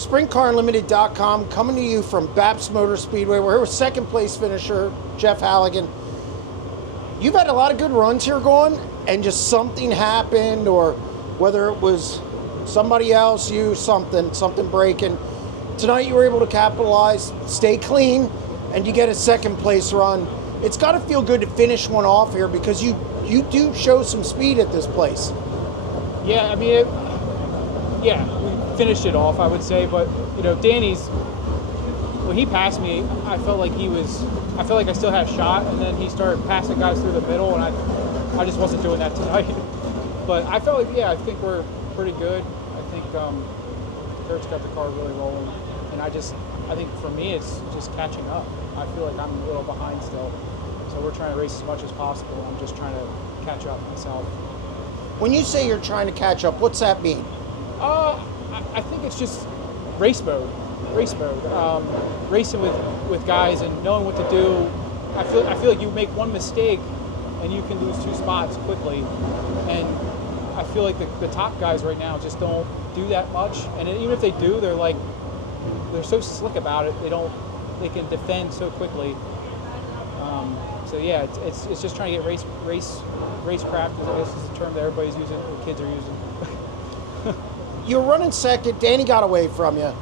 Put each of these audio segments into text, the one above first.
SprintCarUnlimited.com, coming to you from BAPS Motor Speedway. We're here with second place finisher Jeff Halligan. You've had a lot of good runs here going, and just something happened, or whether it was somebody else, something breaking. Tonight you were able to capitalize, stay clean, and you get a second place run. It's got to feel good to finish one off here, because you do show some speed at this place. Yeah, I mean, we finished it off, I would say, but you know, Danny's, when he passed me, I felt like I still had a shot, and then he started passing guys through the middle, and I just wasn't doing that tonight. But I felt like, I think we're pretty good. I think Kurt's got the car really rolling, and I think for me, it's just catching up. I feel like I'm a little behind still, so we're trying to race as much as possible. I'm just trying to catch up myself. When you say you're trying to catch up, what's that mean? I think it's just race mode. Racing with guys and knowing what to do. I feel like you make one mistake and you can lose 2 spots quickly. And I feel like the top guys right now just don't do that much. And even if they do, they're so slick about it. They can defend so quickly. So yeah, it's just trying to get racecraft, I guess is the term that everybody's using, the kids are using. You were running second, Danny got away from you,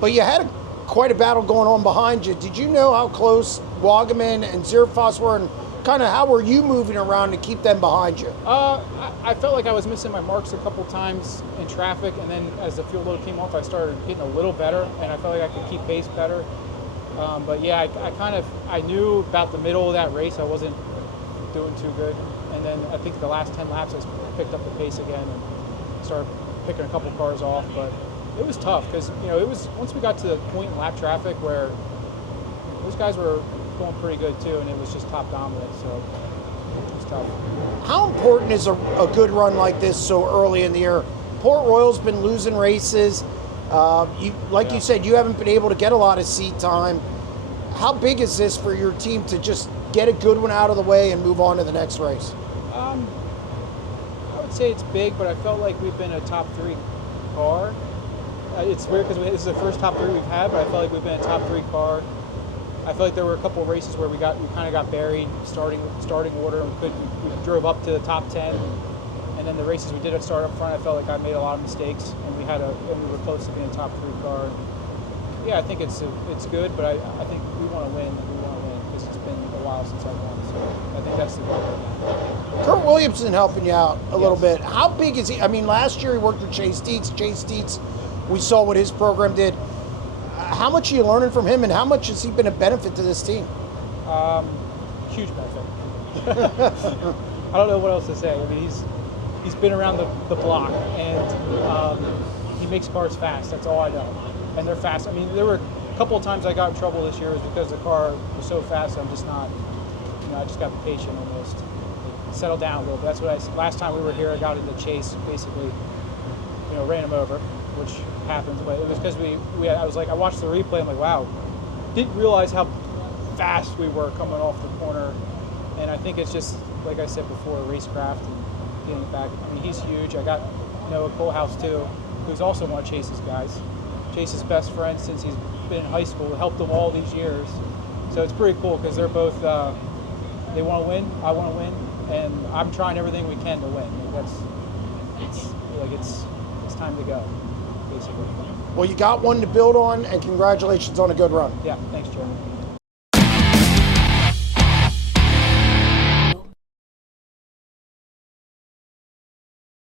but you had quite a battle going on behind you. Did you know how close Wagaman and Zierfoss were, and kind of how were you moving around to keep them behind you? I felt like I was missing my marks a couple times in traffic, and then as the field load came off, I started getting a little better, and I felt like I could keep pace better. But yeah, I knew about the middle of that race I wasn't doing too good, and then I think the last 10 laps I picked up the pace again and started picking a couple cars off. But it was tough because it was once we got to the point in lap traffic where those guys were going pretty good too, and it was just top dominant, so it was tough. How important is a good run like this so early in the year? Port Royal's been losing races. You said, you haven't been able to get a lot of seat time. How big is this for your team to just get a good one out of the way and move on to the next race? I would say it's big, but I felt like we've been a top 3 car. It's weird because this is the first top 3 we've had, but I felt like we've been a top 3 car. I felt like there were a couple of races where we kind of got buried starting order, and we drove up to the top 10. And then the races we did start up front, I felt like I made a lot of mistakes, and we were close to being a top 3 car. Yeah, I think it's good, but I think we want to win. Because it's been a while since I've won, so I think that's the goal right now. Kurt Williamson helping you out a little bit. How big is he? I mean, last year he worked with Chase Dietz. We saw what his program did. How much are you learning from him, and how much has he been a benefit to this team? Huge benefit. I don't know what else to say. I mean, he's been around the block, and he makes cars fast. That's all I know. And they're fast. I mean, there were a couple of times I got in trouble this year was because the car was so fast. I'm just not, I just got patient almost. Settle down a little bit. That's what last time we were here, I got in the chase, basically, ran him over, which happens. But it was because I watched the replay. I'm like, wow, didn't realize how fast we were coming off the corner. And I think it's just, like I said before, racecraft and getting it back. I mean, he's huge. I got Noah Colehouse too, who's also one of Chase's guys. Chase's best friend since he's been in high school, helped him all these years. So it's pretty cool because they're both, they want to win, I want to win, and I'm trying everything we can to win. It's time to go, basically. Well, you got one to build on, and congratulations on a good run. Yeah, thanks, Joe.